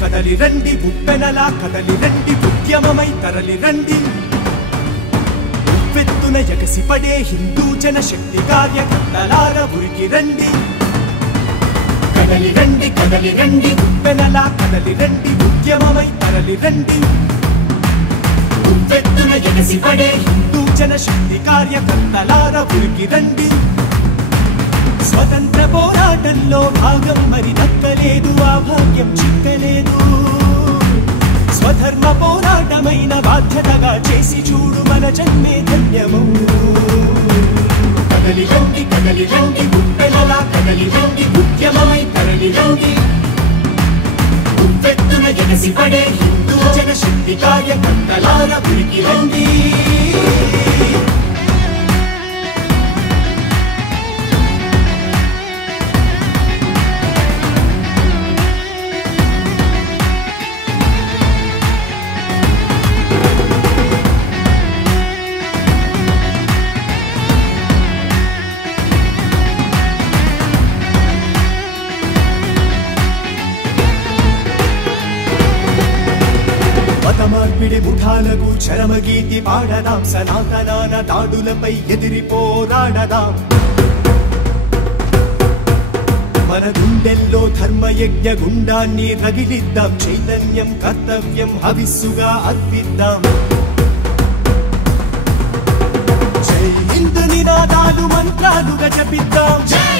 కదలి రండి ఉప్పెనలా కదలి రండి ఉద్యమమై తరలి రండి ఉప్పెత్తున ఎగసిపడే హిందూ జన శక్తి కార్యకర్తలార ఉరికి రండి కదలి రండి ఉప్పెనలా కదలి రండి ఉద్యమమై తరలి రండి ఉప్పెత్తున ఎగసిపడే హిందూ జన శక్తి కార్యకర్తలార ఉరికి రండి స్వతంత్ర పోరాటంలో భాగం మరి దక్కలేదు ఆ భాగ్యం చిక్కలేదు స్వధర్మ పోరాటమైన బాధ్యతగా చేసి చూడు మన జన్మే ధన్యము కదలి రండి ఉప్పెనలా కదలి రండి ఉద్యమమై తరలి రండి ఉప్పెత్తున ఎగసిపడే హిందూ జన శక్తి కార్యకర్తలార ఉరికి రండి మతమార్పిడి ముఠాలకు చరమగీతి పాడదాం సనాతనాన దాడులపై ఎదిరి పోరాడదాం మన గుండెల్లో ధర్మయజ్ఞ గుండాన్ని రగిలిద్దాం చైతన్యం కర్తవ్యం హవిస్సుగా అర్పిద్దాం జై హింద్ నినాదాలు మంత్రాలుగా జపిద్దాం జై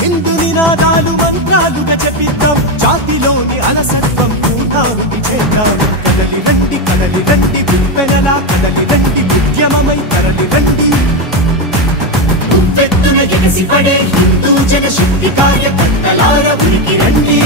హిందూ నినాదాలు మంత్రాలుగా జపిద్దాం జాతిలోని అలసత్వం పూర్ణాహుతి చేద్దాం కదలి రండి ఉప్పెనలా కదలి రండి ఉద్యమమై తరలి రండి ఉప్పెత్తున ఎగసిపడే హిందూ జన శక్తి కార్యకర్తలార ఉరికి రండి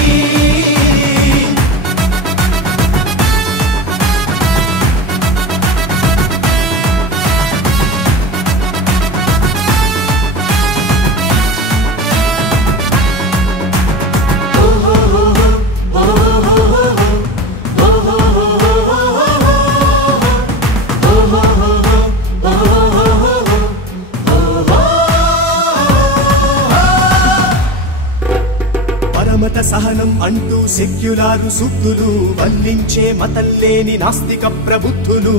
మత సహనం అంటూ సెక్యులారు సుత్తులు వల్లించే మతల్లేని నాస్తిక ప్రబుద్ధులు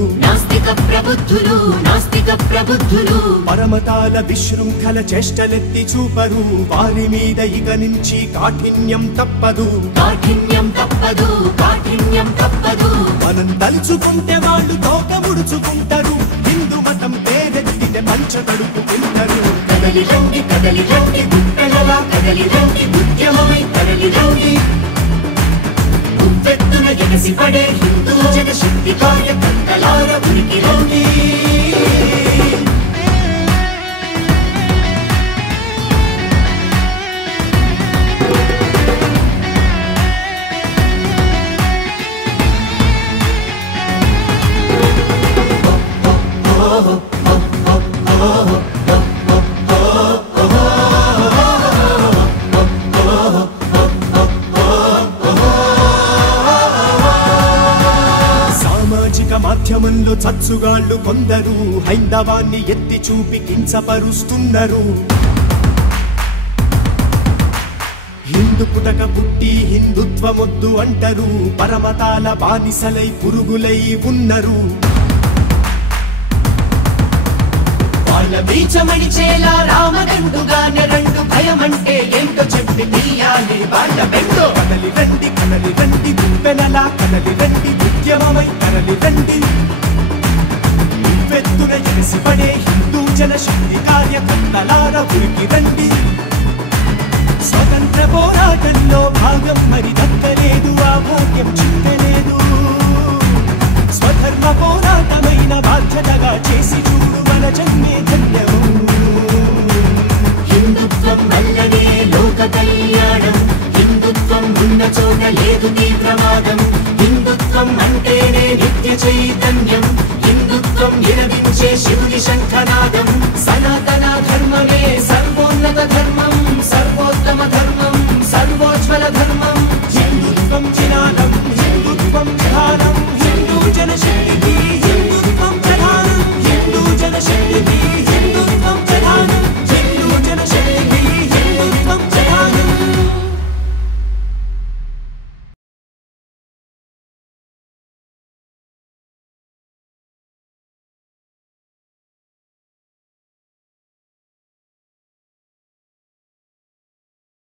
పరమతాల విశృంఖల చేష్టలెత్తి చూపరు వారి మీద ఇక నుంచి కాఠిన్యం తప్పదు మనం తలుచుకుంటే వాళ్ళు తోక ముడుచుకుంటారు హిందూ మతం పేరెత్తితే పంచగడుపుకుంటారు కదలి రండి ఉప్పెనలా కదలి రండి ఉద్యమమై తరలి రండి ఉప్పెత్తున ఎగసిపడే హిందూ జన శక్తి కార్యకర్తలార ఉరికి రండి మాధ్యమంలో చచ్చుగాళ్లు కొందరు హైందవాన్ని ఎత్తి చూపి కించపరుస్తున్నారు హిందూ పుటక పుట్టి హిందుత్వమొద్దు అంటారు పరమతాల బానిసలై పురుగులై ఉన్నారు వాళ్ళ బీచమడిచేలా రామదండుగానే రెండు భయమంటే ఏంటో చెప్పి తీయాలి వాళ్ళ బెండో కదలి రండి ఉప్పెనలా కదలి రండి ఉద్యమమై తరలి రండి ఉప్పెత్తున ఎగసిపడే హిందూ జన శక్తి కార్యకర్తలార ఉరికి రండి స్వతంత్ర పోరాటంలో భాగం మరి దక్కలేదు ఆ భాగ్యం చిక్కలేదు స్వధర్మ పోరాటమైన బాధ్యతగా చేసి చూడు మన జన్మే ధన్యము హిందుత్వం వల్లనే లోక కళ్యాణం హిందుత్వం ఉన్న చోట లేదు ప్రమాదం హిందుత్వం అంటేనే నిత్య చైతన్యం